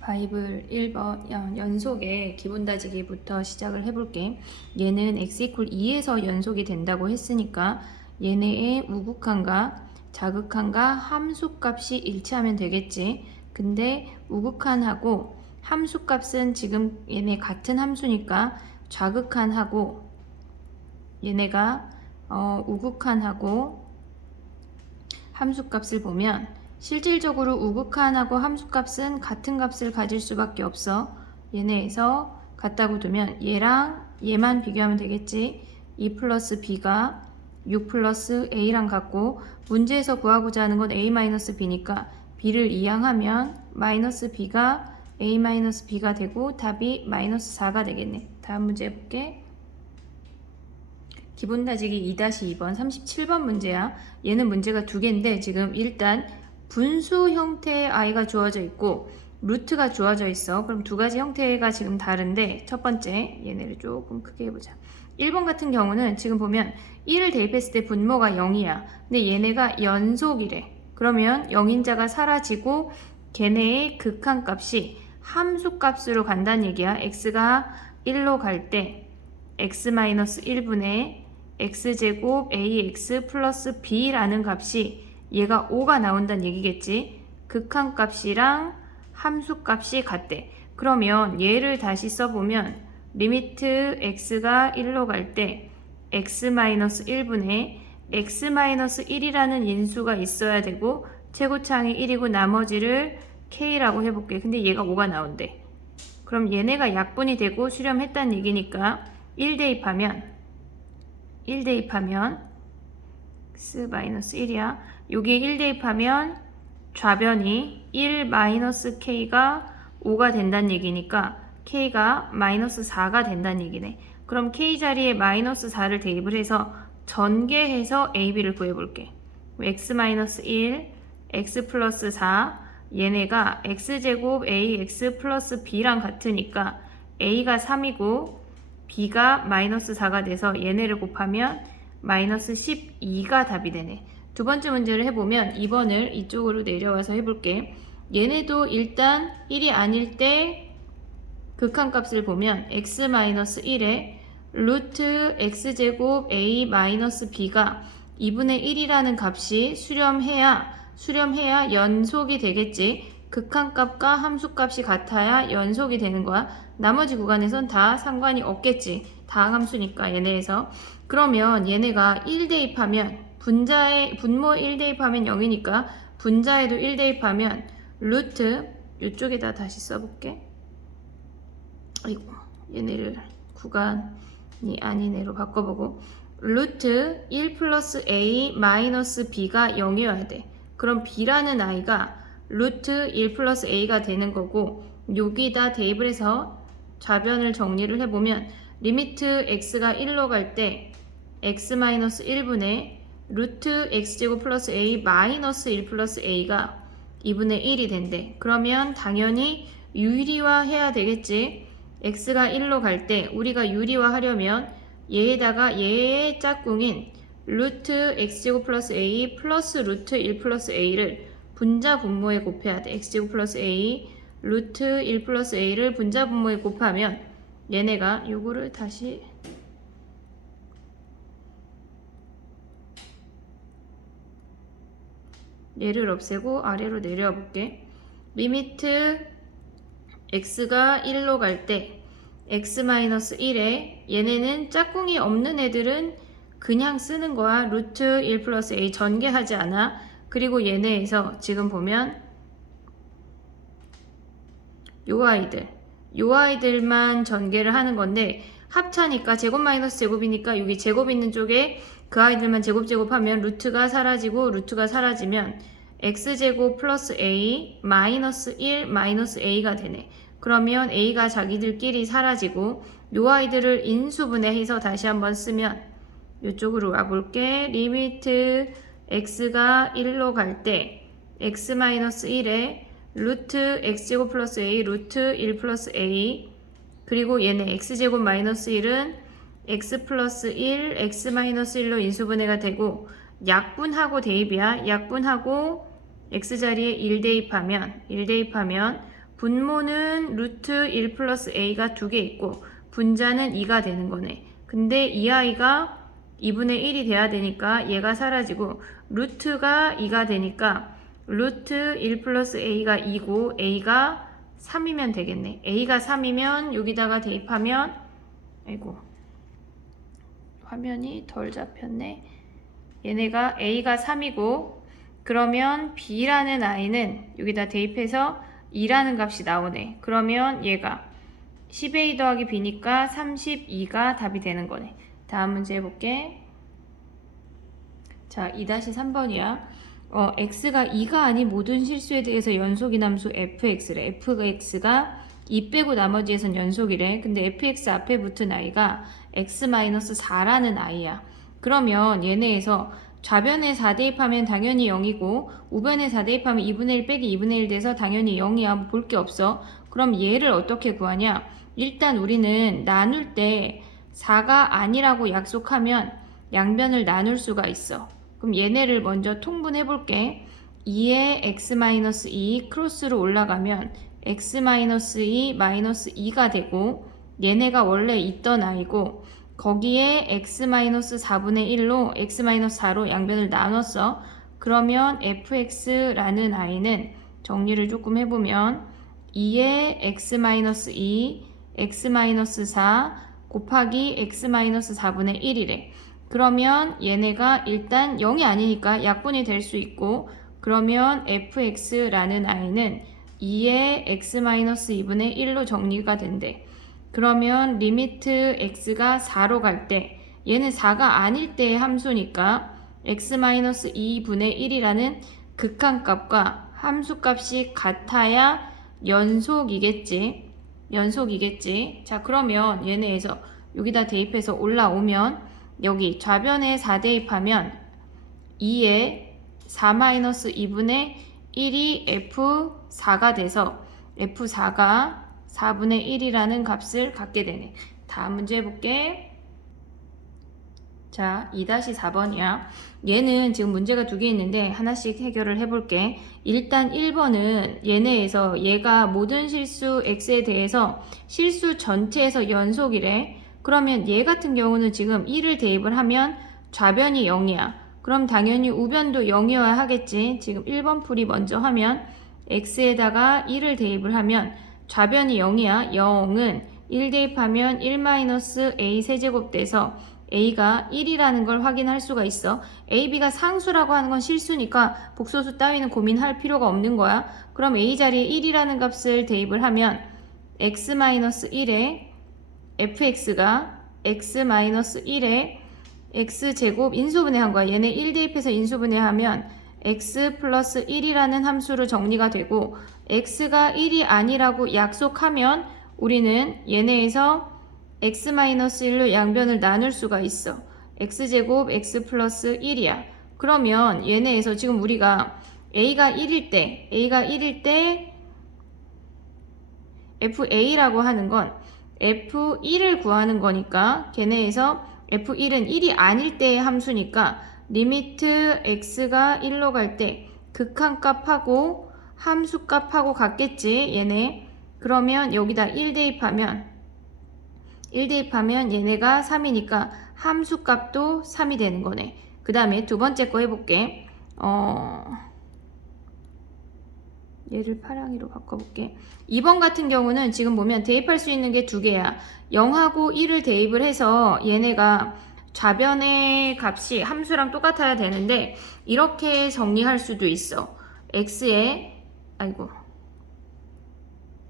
바이블 1번 연속의 기본 다지기부터 시작을 해볼게. 얘는 x 이퀄 2에서 연속이 된다고 했으니까 얘네의 우극한과 자극한과 함수값이 일치하면 되겠지. 근데 우극한하고 함수값은 지금 얘네 같은 함수니까 좌극한하고 얘네가 우극한하고 함수값을 보면 실질적으로 우극한하고 함수값은 같은 값을 가질 수밖에 없어. 얘네에서 같다고 두면 얘랑 얘만 비교하면 되겠지. 2 플러스 b가 6 플러스 a랑 같고 문제에서 구하고자 하는 건 a-b니까 b를 이항하면 마이너스 b가 a-b가 되고 답이 마이너스 4가 되겠네. 다음 문제 해볼게. 기본 다지기 2-2번 37번 문제야. 얘는 문제가 두 개인데 지금 일단 분수 형태의 i가 주어져 있고 루트가 주어져 있어. 그럼 두 가지 형태가 지금 다른데 첫 번째 얘네를 조금 크게 해보자. 1번 같은 경우는 지금 보면 1을 대입했을 때 분모가 0이야. 근데 얘네가 연속이래. 그러면 0인자가 사라지고 걔네의 극한값이 함수값으로 간다는 얘기야. x가 1로 갈 때 x-1분의 x제곱 ax 플러스 b라는 값이 얘가 5가 나온다는 얘기겠지. 극한값이랑 함수값이 같대. 그러면 얘를 다시 써보면 리미트 x가 1로 갈 때 x-1분의 x-1이라는 인수가 있어야 되고 최고차항이 1이고 나머지를 k라고 해볼게. 근데 얘가 5가 나온대. 그럼 얘네가 약분이 되고 수렴했다는 얘기니까 1 대입하면 x-1이야. 여기에 1 대입하면 좌변이 1-k가 5가 된다는 얘기니까 k가 마이너스 4가 된다는 얘기네. 그럼 k 자리에 마이너스 4를 대입을 해서 전개해서 ab를 구해볼게. x-1, x 플러스 4 얘네가 x제곱 ax 플러스 b랑 같으니까 a가 3이고 b가 마이너스 4가 돼서 얘네를 곱하면 마이너스 12가 답이 되네. 두 번째 문제를 해보면 2번을 이쪽으로 내려와서 해볼게. 얘네도 일단 1이 아닐 때 극한값을 보면 x-1에 루트 x제곱 a-b가 2분의 1이라는 값이 수렴해야 연속이 되겠지. 극한값과 함수값이 같아야 연속이 되는 거야. 나머지 구간에선 다 상관이 없겠지. 다 함수니까 얘네에서. 그러면 얘네가 1 대입하면 분모 1 대입하면 0이니까 분자에도 1 대입하면 루트 이쪽에다 다시 써볼게. 아이고 얘네를 구간이 아니네로 바꿔보고 루트 1 플러스 a 마이너스 b가 0이어야 돼. 그럼 b라는 i가 루트 1 플러스 a가 되는 거고 여기다 대입을 해서 좌변을 정리를 해보면 리미트 x가 1로 갈 때 x-1분의 루트 x제곱 플러스 a 마이너스 1 플러스 a가 2분의 1이 된대. 그러면 당연히 유리화 해야 되겠지. x가 1로 갈 때 우리가 유리화 하려면 얘에다가 얘의 짝꿍인 루트 x제곱 플러스 a 플러스 루트 1 플러스 a를 분자 분모에 곱해야 돼. x제곱 플러스 a 루트 1 플러스 a를 분자 분모에 곱하면 얘네가 요거를 다시 얘를 없애고 아래로 내려와 볼게. 리미트 x가 1로 갈 때 x-1에 얘네는 짝꿍이 없는 애들은 그냥 쓰는 거야. 루트 1 플러스 a 전개하지 않아. 그리고 얘네에서 지금 보면 요 아이들만 전개를 하는 건데 합차니까 제곱 마이너스 제곱이니까 여기 제곱 있는 쪽에 그 아이들만 제곱하면 루트가 사라지고 루트가 사라지면 x제곱 플러스 a 마이너스 1 마이너스 a가 되네. 그러면 a가 자기들끼리 사라지고 요 아이들을 인수분해해서 다시 한번 쓰면 이쪽으로 와볼게. 리미트 x가 1로 갈 때 x-1에 루트 x제곱 플러스 a 루트 1 플러스 a 그리고 얘네 x제곱 마이너스 1은 x 플러스 1 x 마이너스 1로 인수분해가 되고 약분하고 대입이야. 약분하고 x자리에 1 대입하면 분모는 루트 1 플러스 a가 2개 있고 분자는 2가 되는 거네. 근데 이 아이가 2분의 1이 돼야 되니까 얘가 사라지고 루트가 2가 되니까 루트 1 플러스 a가 2고 a가 3이면 되겠네. a가 3이면 여기다가 대입하면 아이고 화면이 덜 잡혔네. 얘네가 a가 3이고 그러면 b라는 아이는 여기다 대입해서 2라는 값이 나오네. 그러면 얘가 10a 더하기 b니까 32가 답이 되는 거네. 다음 문제 해볼게. 자, 2-3번이야. x가 2가 아닌 모든 실수에 대해서 연속인 함수 fx래. fx가 2 빼고 나머지에선 연속이래. 근데 fx 앞에 붙은 아이가 x-4라는 아이야. 그러면 얘네에서 좌변에 4 대입하면 당연히 0이고 우변에 4 대입하면 2분의 1 빼기 2분의 1 돼서 당연히 0이야. 볼 게 없어. 그럼 얘를 어떻게 구하냐? 일단 우리는 나눌 때 4가 아니라고 약속하면 양변을 나눌 수가 있어. 그럼 얘네를 먼저 통분해 볼게. 2에 x-2 크로스로 올라가면 x-2 마이너스 2가 되고 얘네가 원래 있던 아이고 거기에 x-4분의 1로 x-4로 양변을 나눴어. 그러면 fx라는 아이는 정리를 조금 해보면 2에 x-2 x-4 곱하기 x-4분의 1이래. 그러면 얘네가 일단 0이 아니니까 약분이 될 수 있고 그러면 fx라는 아이는 2의 x-2분의 1로 정리가 된대. 그러면 리미트 x가 4로 갈 때 얘는 4가 아닐 때의 함수니까 x-2분의 1이라는 극한값과 함수값이 같아야 연속이겠지. 자, 그러면 얘네에서 여기다 대입해서 올라오면 여기 좌변에 4 대입하면 2에 4-2분의 1이 f4가 돼서 f4가 4분의 1이라는 값을 갖게 되네. 다음 문제 해볼게. 자, 2-4번이야. 얘는 지금 문제가 2개 있는데 하나씩 해결을 해볼게. 일단 1번은 얘네에서 얘가 모든 실수 x에 대해서 실수 전체에서 연속이래. 그러면 얘 같은 경우는 지금 1을 대입을 하면 좌변이 0이야. 그럼 당연히 우변도 0이어야 하겠지. 지금 1번 풀이 먼저 하면 x에다가 1을 대입을 하면 좌변이 0이야. 0은 1 대입하면 1-a 세제곱 돼서 a가 1이라는 걸 확인할 수가 있어. a, b가 상수라고 하는 건 실수니까 복소수 따위는 고민할 필요가 없는 거야. 그럼 a 자리에 1이라는 값을 대입을 하면 x-1에 fx가 x-1에 x제곱 인수분해한 거야. 얘네 1 대입해서 인수분해하면 x 플러스 1이라는 함수로 정리가 되고 x가 1이 아니라고 약속하면 우리는 얘네에서 x-1로 양변을 나눌 수가 있어. x제곱 x 플러스 1이야. 그러면 얘네에서 지금 우리가 a가 1일 때 fa라고 하는 건 f1을 구하는 거니까 걔네에서 f1은 1이 아닐 때의 함수니까 리미트 x가 1로 갈 때 극한값하고 함수값하고 같겠지 얘네. 그러면 여기다 1 대입하면 얘네가 3이니까 함수값도 3이 되는 거네. 그 다음에 두 번째 거 해볼게. 얘를 파랑이로 바꿔볼게. 2번 같은 경우는 지금 보면 대입할 수 있는 게 2개야. 0하고 1을 대입을 해서 얘네가 좌변의 값이 함수랑 똑같아야 되는데 이렇게 정리할 수도 있어. x에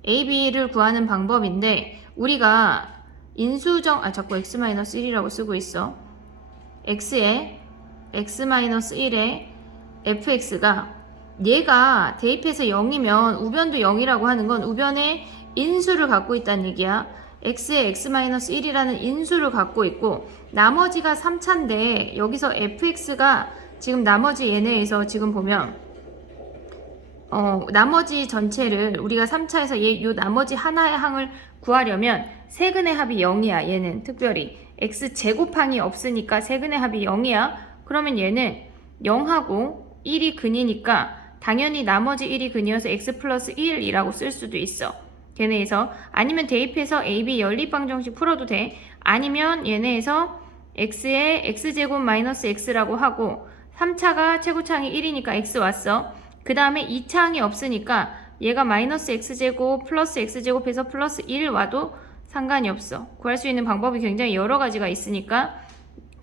a, b를 구하는 방법인데 우리가 자꾸 x-1이라고 쓰고 있어. x에 x-1에 fx가 얘가 대입해서 0이면 우변도 0이라고 하는 건 우변에 인수를 갖고 있다는 얘기야. x에 x-1이라는 인수를 갖고 있고 나머지가 3차인데 여기서 fx가 지금 나머지 얘네에서 지금 보면 나머지 전체를 우리가 3차에서 요 나머지 하나의 항을 구하려면 세근의 합이 0이야. 얘는 특별히 x제곱항이 없으니까 세근의 합이 0이야. 그러면 얘는 0하고 1이 근이니까 당연히 나머지 1이 근이어서 x 플러스 1이라고 쓸 수도 있어. 걔네에서. 아니면 대입해서 AB 연립방정식 풀어도 돼. 아니면 얘네에서 x에 x제곱 마이너스 x라고 하고 3차가 최고차항이 1이니까 x 왔어. 그 다음에 2차항이 없으니까 얘가 마이너스 x제곱 플러스 x제곱해서 플러스 1 와도 상관이 없어. 구할 수 있는 방법이 굉장히 여러 가지가 있으니까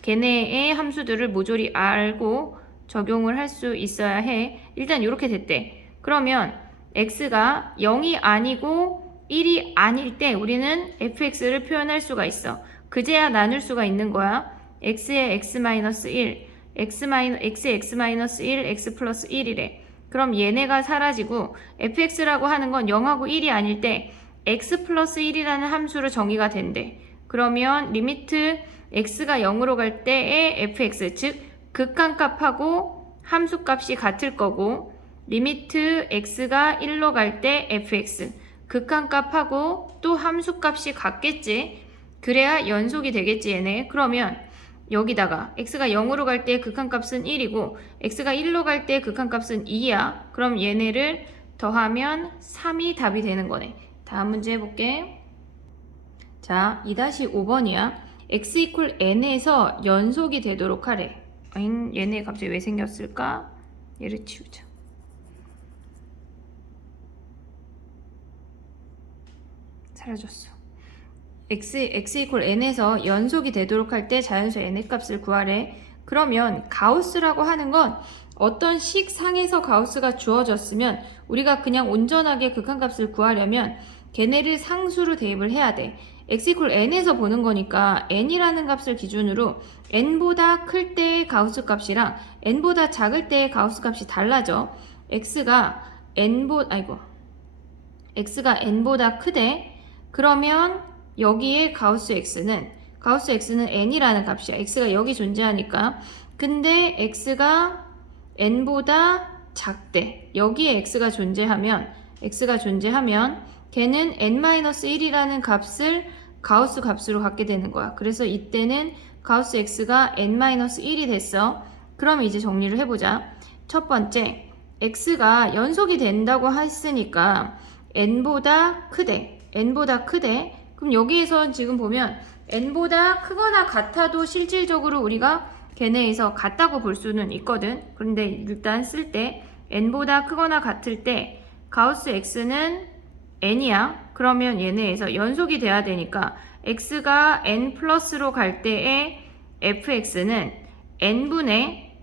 걔네의 함수들을 모조리 알고 적용을 할 수 있어야 해. 일단 이렇게 됐대. 그러면 x가 0이 아니고 1이 아닐 때 우리는 fx를 표현할 수가 있어. 그제야 나눌 수가 있는 거야. x에 x-1, x에 x-1, x 플러스 1이래. 그럼 얘네가 사라지고 fx라고 하는 건 0하고 1이 아닐 때 x 플러스 1이라는 함수로 정의가 된대. 그러면 리미트 x가 0으로 갈 때의 fx, 즉 극한값하고 함수값이 같을 거고 리미트 x가 1로 갈 때 fx, 극한값하고 또 함수값이 같겠지. 그래야 연속이 되겠지 얘네. 그러면 여기다가 x가 0으로 갈 때 극한값은 1이고 x가 1로 갈 때 극한값은 2야. 그럼 얘네를 더하면 3이 답이 되는 거네. 다음 문제 해볼게. 자, 2-5번이야. x 이퀄 n에서 연속이 되도록 하래. 얘네 갑자기 왜 생겼을까? 얘를 치우자. 사라졌어. x 이퀄 n에서 연속이 되도록 할 때 자연수 n의 값을 구하래. 그러면 가우스라고 하는 건 어떤 식상에서 가우스가 주어졌으면 우리가 그냥 온전하게 극한값을 구하려면 걔네를 상수로 대입을 해야 돼. x 이퀄 n에서 보는 거니까 n이라는 값을 기준으로 n보다 클 때의 가우스 값이랑 n보다 작을 때의 가우스 값이 달라져. x가 n보다 크대. 그러면 여기에 가우스 x는 n이라는 값이야. x가 여기 존재하니까. 근데 x가 n보다 작대. 여기에 x가 존재하면 걔는 n-1이라는 값을 가우스 값으로 갖게 되는 거야. 그래서 이때는 가우스 x가 n-1이 됐어. 그럼 이제 정리를 해보자. 첫 번째, x가 연속이 된다고 했으니까 n보다 크대. 그럼 여기에서 지금 보면 n보다 크거나 같아도 실질적으로 우리가 걔네에서 같다고 볼 수는 있거든. 그런데 일단 쓸 때 n보다 크거나 같을 때 가우스 x는 n이야. 그러면 얘네에서 연속이 돼야 되니까 x가 n 플러스로 갈 때의 fx는 n분의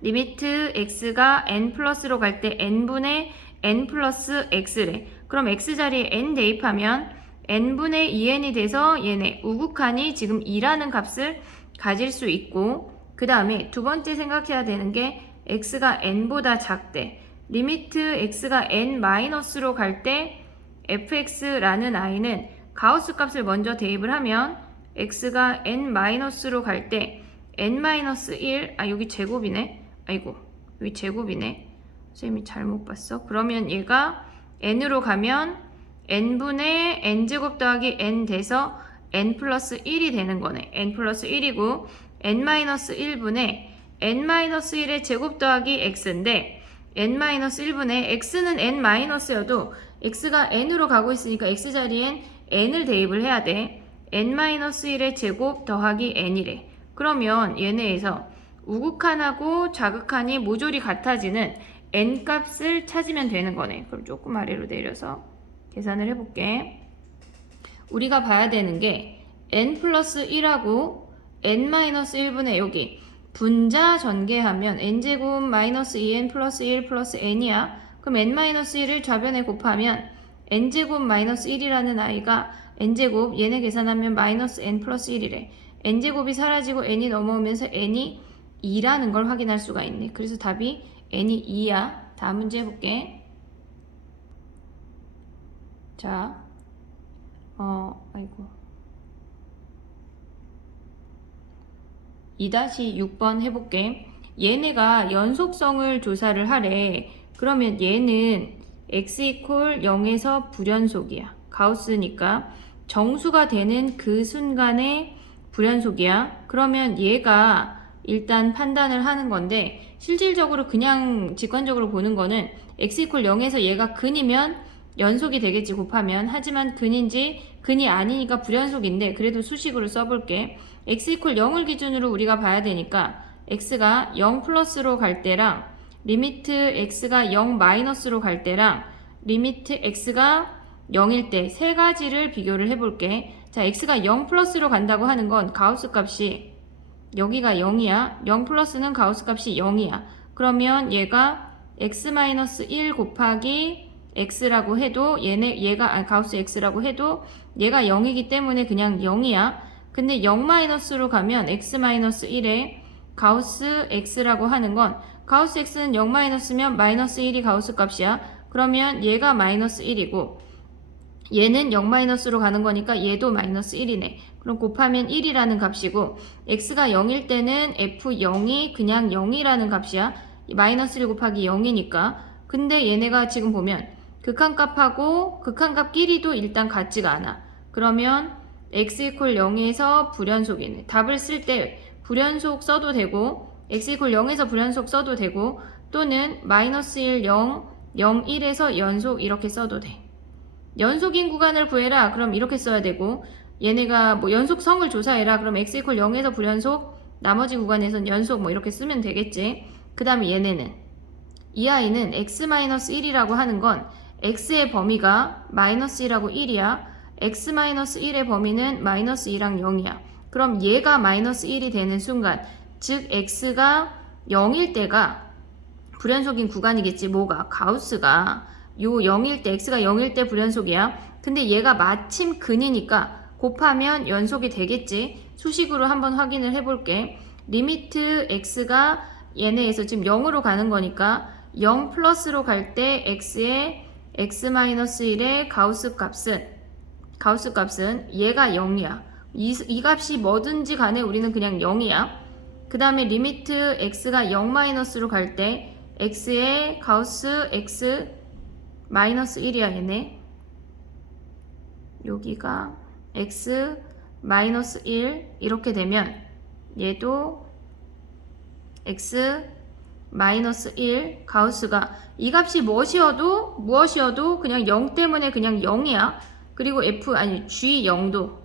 리미트 x가 n 플러스로 갈 때 n분의 n 플러스 x래. 그럼 x 자리에 n 대입하면 n분의 2n이 돼서 얘네 우극한이 지금 2라는 값을 가질 수 있고, 그 다음에 두 번째 생각해야 되는 게 x가 n보다 작대. 리미트 x가 n-로 갈 때 fx라는 i는 가우스 값을 먼저 대입을 하면 x가 n-로 갈 때 n-1, 여기 제곱이네. 여기 제곱이네. 선생님이 잘못 봤어. 그러면 얘가 n으로 가면 n분의 n제곱 더하기 n 돼서 n 플러스 1이 되는 거네. n 플러스 1이고 n-1분의 n-1의 제곱 더하기 x인데 n-1분의 x는 n-여도 x가 n으로 가고 있으니까 x 자리엔 n을 대입을 해야 돼. n-1의 제곱 더하기 n이래. 그러면 얘네에서 우극한하고 좌극한이 모조리 같아지는 n 값을 찾으면 되는 거네. 그럼 조금 아래로 내려서 계산을 해볼게. 우리가 봐야 되는 게 n 플러스 1하고 n-1분의 여기 분자 전개하면 n제곱 마이너스 2n 플러스 1 플러스 n이야. 그럼 n-1을 좌변에 곱하면 n제곱 마이너스 1이라는 i가 n제곱, 얘네 계산하면 마이너스 n 플러스 1이래. n제곱이 사라지고 n이 넘어오면서 n이 2라는 걸 확인할 수가 있네. 그래서 답이 n이 2야. 다음 문제 해볼게. 자, 2-6번 해볼게. 얘네가 연속성을 조사를 하래. 그러면 얘는 x 이퀄 0에서 불연속이야. 가우스니까 정수가 되는 그 순간에 불연속이야. 그러면 얘가 일단 판단을 하는 건데, 실질적으로 그냥 직관적으로 보는 거는 x 이퀄 0에서 얘가 근이면 연속이 되겠지, 곱하면. 하지만 근이 아니니까 불연속인데 그래도 수식으로 써볼게. x 이퀄 0을 기준으로 우리가 봐야 되니까 x가 0 플러스로 갈 때랑 리미트 x가 0 마이너스로 갈 때랑 리미트 x가 0일 때 세 가지를 비교를 해볼게. 자, x가 0 플러스로 간다고 하는 건 가우스 값이 여기가 0이야. 0 플러스는 가우스 값이 0이야. 그러면 얘가 x-1 곱하기 x라고 해도 얘가 가우스 x라고 해도 얘가 0이기 때문에 그냥 0이야. 근데 0-로 가면 x-1에 가우스 x라고 하는 건 가우스 x는 0-면 마이너스 1이 가우스 값이야. 그러면 얘가 마이너스 1이고 얘는 0-로 가는 거니까 얘도 마이너스 1이네. 그럼 곱하면 1이라는 값이고 x가 0일 때는 f0이 그냥 0이라는 값이야. 마이너스 1 곱하기 0이니까. 근데 얘네가 지금 보면 극한값하고 극한값끼리도 일단 같지가 않아. 그러면 x 이퀄 0에서 불연속이네. 답을 쓸 때 불연속 써도 되고 x 이퀄 0에서 불연속 써도 되고 또는 마이너스 1, 0, 0, 1에서 연속 이렇게 써도 돼. 연속인 구간을 구해라. 그럼 이렇게 써야 되고 얘네가 뭐 연속성을 조사해라. 그럼 x 이퀄 0에서 불연속 나머지 구간에선 연속 뭐 이렇게 쓰면 되겠지. 그 다음에 얘네는 이 아이는 x-1이라고 하는 건 x의 범위가 마이너스 1하고 1이야. x-1의 범위는 마이너스 2랑 0이야. 그럼 얘가 마이너스 1이 되는 순간 즉 x가 0일 때가 불연속인 구간이겠지. 뭐가? 가우스가 요 0일 때 x가 0일 때 불연속이야. 근데 얘가 마침 근이니까 곱하면 연속이 되겠지. 수식으로 한번 확인을 해볼게. 리미트 x가 얘네에서 지금 0으로 가는 거니까 0 플러스로 갈 때 x의 x-1의 가우스 값은 얘가 0이야. 이 값이 뭐든지 간에 우리는 그냥 0이야. 그 다음에 리미트 x가 0-로 갈 때 x의 가우스 x 마이너스 1이야 얘네. 여기가 x 마이너스 1 이렇게 되면 얘도 x 마이너스 1 가우스가 이 값이 무엇이어도 그냥 0 때문에 그냥 0이야. 그리고 g0도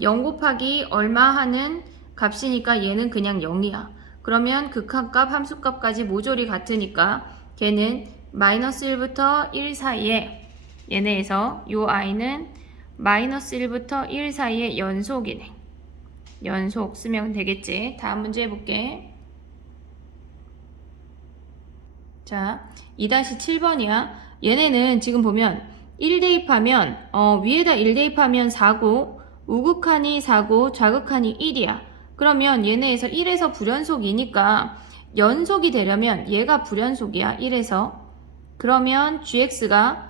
0 곱하기 얼마 하는 값이니까 얘는 그냥 0이야. 그러면 극한값 함수값까지 모조리 같으니까 걔는 마이너스 1부터 1 사이에 얘네에서 요 i는 마이너스 1부터 1 사이에 연속이네. 연속 쓰면 되겠지. 다음 문제 해볼게. 자, 2-7번이야. 얘네는 지금 보면 1 대입하면 위에다 1 대입하면 4고 우극한이 4고 좌극한이 1이야. 그러면 얘네에서 1에서 불연속이니까 연속이 되려면 얘가 불연속이야. 1에서. 그러면 gx가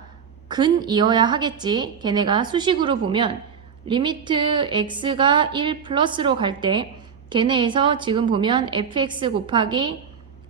근이어야 하겠지. 걔네가 수식으로 보면 리미트 x가 1 플러스로 갈 때 걔네에서 지금 보면 fx 곱하기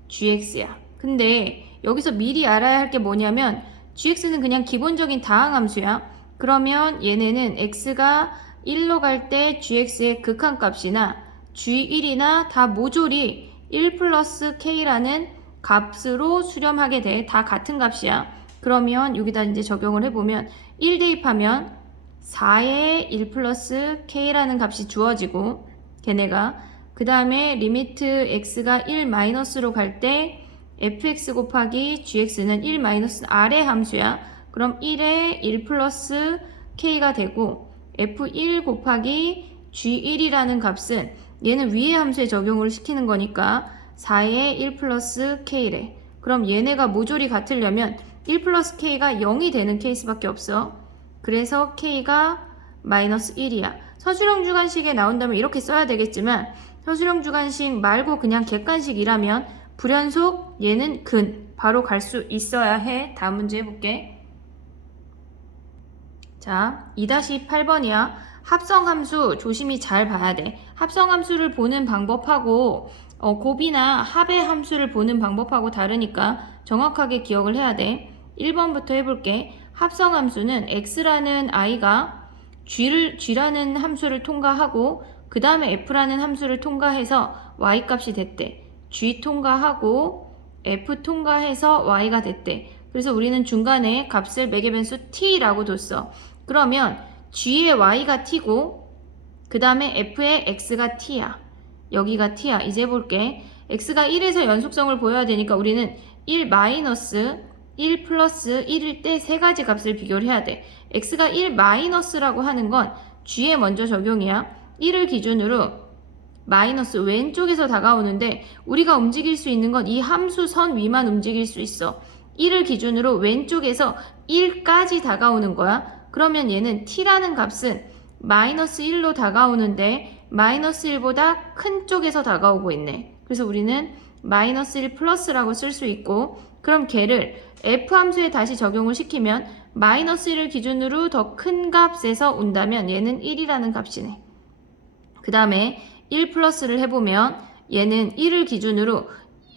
gx야. 근데 여기서 미리 알아야 할 게 뭐냐면 gx는 그냥 기본적인 다항함수야. 그러면 얘네는 x가 1로 갈 때 gx의 극한값이나 g1이나 다 모조리 1 플러스 k라는 값으로 수렴하게 돼. 다 같은 값이야. 그러면 여기다 이제 적용을 해보면 1 대입하면 4의 1 플러스 k라는 값이 주어지고 걔네가 그 다음에 리미트 x가 1 마이너스로 갈 때 fx 곱하기 gx는 1 마이너스 아래 함수야. 그럼 1에 1 플러스 k가 되고 f1 곱하기 g1이라는 값은 얘는 위의 함수에 적용을 시키는 거니까 4의 1 플러스 k래. 그럼 얘네가 모조리 같으려면 1 플러스 k가 0이 되는 케이스밖에 없어. 그래서 k가 마이너스 1이야. 서술형 주관식에 나온다면 이렇게 써야 되겠지만 서술형 주관식 말고 그냥 객관식이라면 불연속 얘는 근 바로 갈 수 있어야 해. 다음 문제 해볼게. 자, 2-8번이야. 합성함수 조심히 잘 봐야 돼. 합성함수를 보는 방법하고 곱이나 합의 함수를 보는 방법하고 다르니까 정확하게 기억을 해야 돼. 1번부터 해볼게. 합성함수는 x라는 i가 g라는 함수를 통과하고 그 다음에 f라는 함수를 통과해서 y 값이 됐대. g 통과하고 f 통과해서 y가 됐대. 그래서 우리는 중간에 값을 매개 변수 t라고 뒀어. 그러면 g의 y가 t고 그 다음에 f의 x가 t야. 여기가 t야. 이제 해볼게. x가 1에서 연속성을 보여야 되니까 우리는 1 마이너스 1 플러스 1일 때 세 가지 값을 비교를 해야 돼. x가 1 마이너스라고 하는 건 g에 먼저 적용이야. 1을 기준으로 마이너스 왼쪽에서 다가오는데 우리가 움직일 수 있는 건 이 함수 선 위만 움직일 수 있어. 1을 기준으로 왼쪽에서 1까지 다가오는 거야. 그러면 얘는 t라는 값은 마이너스 1로 다가오는데 마이너스 1보다 큰 쪽에서 다가오고 있네. 그래서 우리는 마이너스 1 플러스라고 쓸 수 있고 그럼 걔를 f 함수에 다시 적용을 시키면 마이너스 1을 기준으로 더 큰 값에서 온다면 얘는 1이라는 값이네. 그 다음에 1 플러스를 해보면 얘는 1을 기준으로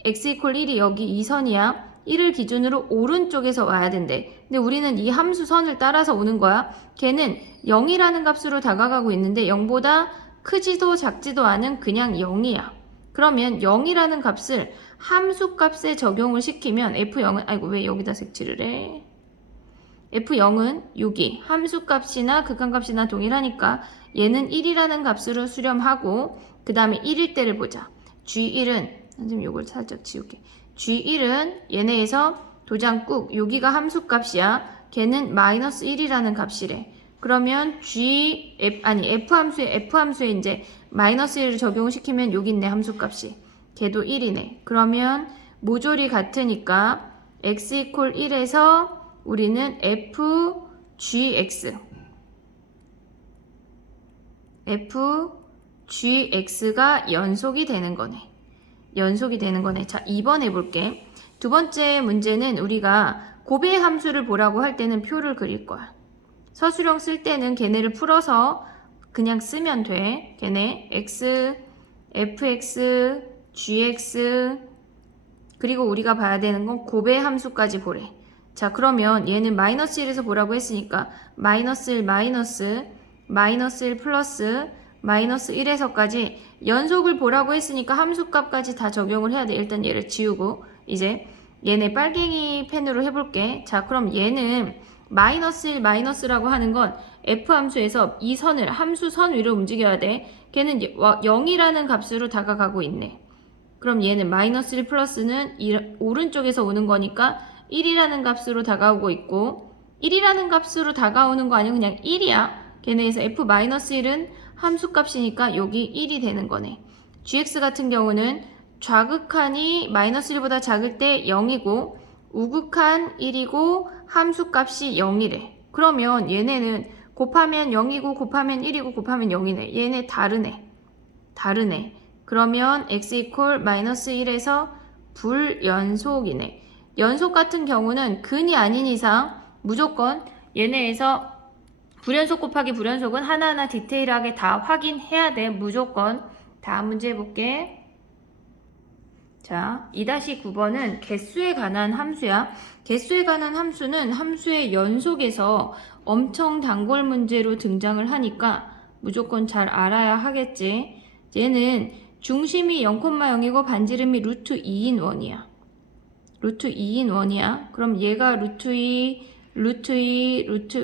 x 이퀄 1이 여기 이 선이야. 1을 기준으로 오른쪽에서 와야 된대. 근데 우리는 이 함수 선을 따라서 오는 거야. 걔는 0이라는 값으로 다가가고 있는데 0보다 크지도 작지도 않은 그냥 0이야. 그러면 0이라는 값을 함수 값에 적용을 시키면 f0은 아이고 왜 여기다 색칠을 해? f0은 여기 함수 값이나 극한값이나 동일하니까 얘는 1이라는 값으로 수렴하고 그 다음에 1일 때를 보자. g1은 선생님 요걸 살짝 지울게. g1은 얘네에서 도장 꾹 여기가 함수 값이야. 걔는 마이너스 1이라는 값이래. 그러면 f 함수에 이제 마이너스 1을 적용을 시키면 여기 있네 함수 값이. 걔도 1이네. 그러면 모조리 같으니까 x 이퀄 1에서 우리는 fgx가 연속이 되는 거네. 연속이 되는 거네. 자, 2번 해볼게. 두 번째 문제는 우리가 곱의 함수를 보라고 할 때는 표를 그릴 거야. 서술형 쓸 때는 걔네를 풀어서 그냥 쓰면 돼. 걔네 x, fx, gx 그리고 우리가 봐야 되는 건 곱의 함수까지 보래. 자, 그러면 얘는 마이너스 1에서 보라고 했으니까 마이너스 1 마이너스 1 플러스 마이너스 1에서까지 연속을 보라고 했으니까 함수값까지 다 적용을 해야 돼. 일단 얘를 지우고 이제 얘네 빨갱이 펜으로 해볼게. 자, 그럼 얘는 마이너스 1 마이너스라고 하는 건 f함수에서 이 선을 함수 선 위로 움직여야 돼. 걔는 0이라는 값으로 다가가고 있네. 그럼 얘는 마이너스 1 플러스는 오른쪽에서 오는 거니까 1이라는 값으로 다가오고 있고 1이라는 값으로 다가오는 거 아니고 그냥 1이야. 걔네에서 f-1은 함수값이니까 여기 1이 되는 거네. gx 같은 경우는 좌극한이 마이너스 1보다 작을 때 0이고 우극한 1이고 함수값이 0이래. 그러면 얘네는 곱하면 0이고 곱하면 1이고 곱하면 0이네. 얘네 다르네. 그러면 x 이퀄 마이너스 1에서 불연속이네. 연속 같은 경우는 근이 아닌 이상 무조건 얘네에서 불연속 곱하기 불연속은 하나하나 디테일하게 다 확인해야 돼. 무조건. 다음 문제 해볼게. 자, 2-9번은 개수에 관한 함수야. 개수에 관한 함수는 함수의 연속에서 엄청 단골 문제로 등장을 하니까 무조건 잘 알아야 하겠지. 얘는 중심이 0,0이고 반지름이 루트 2인 원이야. 그럼 얘가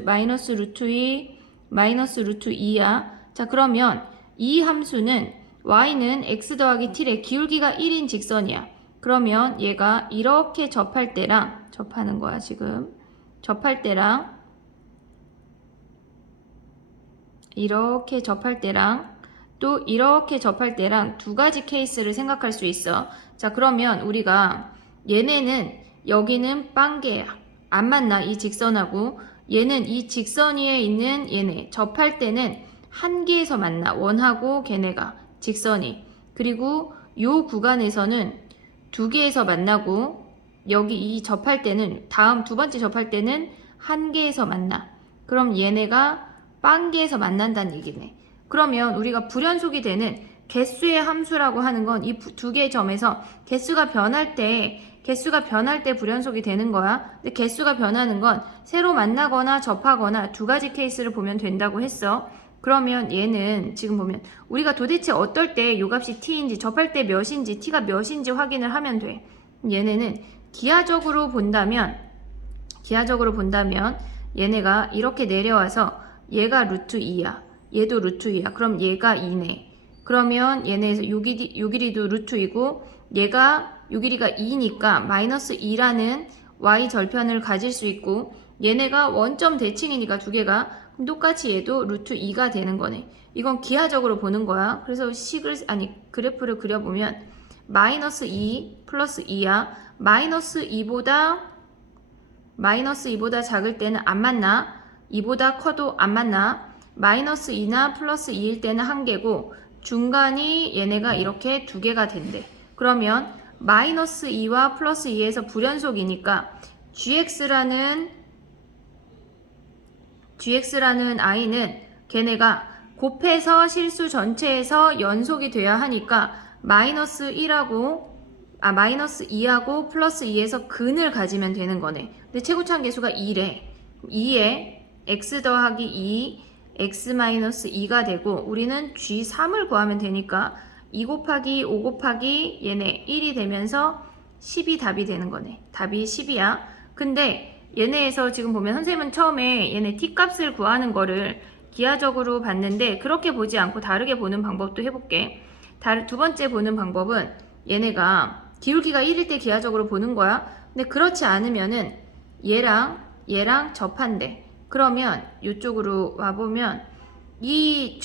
마이너스 루트 2, 마이너스 루트 2야. 자, 그러면 이 함수는 y는 x 더하기 t래. 기울기가 1인 직선이야. 그러면 얘가 이렇게 접할 때랑 접하는 거야, 지금. 접할 때랑 이렇게 접할 때랑 또 이렇게 접할 때랑 두 가지 케이스를 생각할 수 있어. 자, 그러면 우리가 얘네는 여기는 빵개야. 안 만나, 이 직선하고. 얘는 이 직선 위에 있는 얘네. 접할 때는 한 개에서 만나. 원하고 걔네가 직선이. 그리고 요 구간에서는 두 개에서 만나고 여기 이 접할 때는 다음 두 번째 접할 때는 한 개에서 만나. 그럼 얘네가 빵개에서 만난다는 얘기네. 그러면 우리가 불연속이 되는 개수의 함수라고 하는 건 이 두 개의 점에서 개수가 변할 때 불연속이 되는 거야. 근데 개수가 변하는 건 새로 만나거나 접하거나 두 가지 케이스를 보면 된다고 했어. 그러면 얘는 지금 보면 우리가 도대체 어떨 때 요 값이 t인지 접할 때 몇인지 t가 몇인지 확인을 하면 돼. 얘네는 기하적으로 본다면 얘네가 이렇게 내려와서 얘가 루트 2야. 얘도 루트 2야. 그럼 얘가 2네. 그러면 얘네에서 요 길이도 루트 2고 얘가 요 길이가 2니까 마이너스 2라는 y 절편을 가질 수 있고 얘네가 원점 대칭이니까 두 개가 그럼 똑같이 얘도 루트 2가 되는 거네. 이건 기하적으로 보는 거야. 그래서 그래프를 그려보면 마이너스 2 플러스 2야. 마이너스 2보다 작을 때는 안 만나. 2보다 커도 안 만나. 마이너스 2나 플러스 2일 때는 한 개고 중간이 얘네가 이렇게 두 개가 된대. 그러면 마이너스 2와 플러스 2에서 불연속이니까 gx라는 i는 걔네가 곱해서 실수 전체에서 연속이 돼야 하니까 마이너스 2하고 플러스 2에서 근을 가지면 되는 거네. 근데 최고차항 계수가 2래. 2에 x 더하기 2, x 마이너스 2가 되고 우리는 g3을 구하면 되니까 2 곱하기 5 곱하기 얘네 1이 되면서 10이 답이 되는 거네. 답이 10이야. 근데 얘네에서 지금 보면 선생님은 처음에 얘네 t값을 구하는 거를 기하적으로 봤는데 그렇게 보지 않고 다르게 보는 방법도 해볼게. 두 번째 보는 방법은 얘네가 기울기가 1일 때 기하적으로 보는 거야. 근데 그렇지 않으면은 얘랑 접한대. 그러면 이쪽으로 와보면 이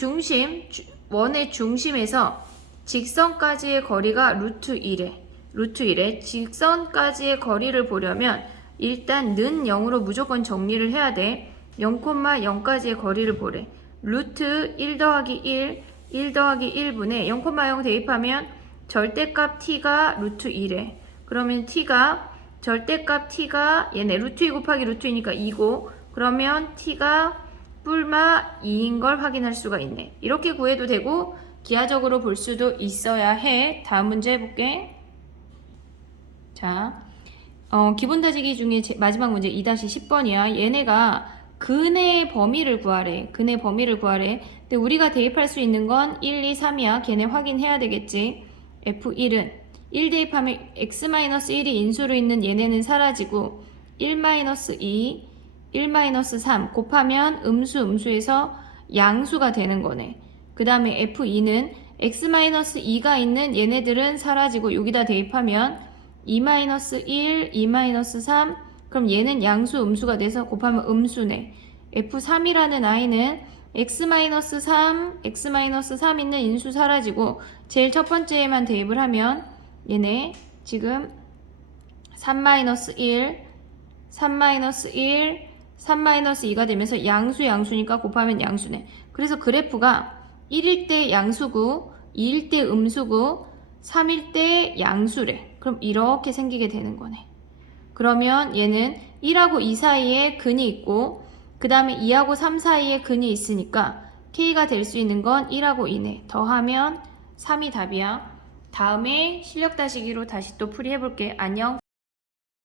원의 중심에서 직선까지의 거리가 루트 1에 직선까지의 거리를 보려면 일단 는 0으로 무조건 정리를 해야 돼. 0,0까지의 거리를 보래. 루트 1 더하기 1 더하기 1분의 0,0 대입하면 절대값 t가 루트 1에 그러면 절대값 t가 얘네 루트 2 곱하기 루트 2니까 2고 그러면 t가 뿔마 2인 걸 확인할 수가 있네. 이렇게 구해도 되고 기하적으로 볼 수도 있어야 해. 다음 문제 해볼게. 자, 기본 다지기 중에 마지막 문제 2-10번이야. 얘네가 근의 범위를 구하래. 근데 우리가 대입할 수 있는 건 1, 2, 3이야. 걔네 확인해야 되겠지. F1은 1 대입하면 x-1이 인수로 있는 얘네는 사라지고 1-2, 1-3 곱하면 음수에서 양수가 되는 거네. 그 다음에 F2는 x-2가 있는 얘네들은 사라지고 여기다 대입하면 2-1, 2-3 그럼 얘는 양수 음수가 돼서 곱하면 음수네. F3이라는 i는 x-3 있는 인수 사라지고 제일 첫 번째에만 대입을 하면 얘네 지금 3-1, 3-2가 되면서 양수니까 곱하면 양수네. 그래서 그래프가 1일 때 양수고 2일 때 음수고 3일 때 양수래. 그럼 이렇게 생기게 되는 거네. 그러면 얘는 1하고 2 사이에 근이 있고 그 다음에 2하고 3 사이에 근이 있으니까 K가 될 수 있는 건 1하고 2네. 더하면 3이 답이야. 다음에 실력 다시기로 다시 또 풀이해볼게. 안녕.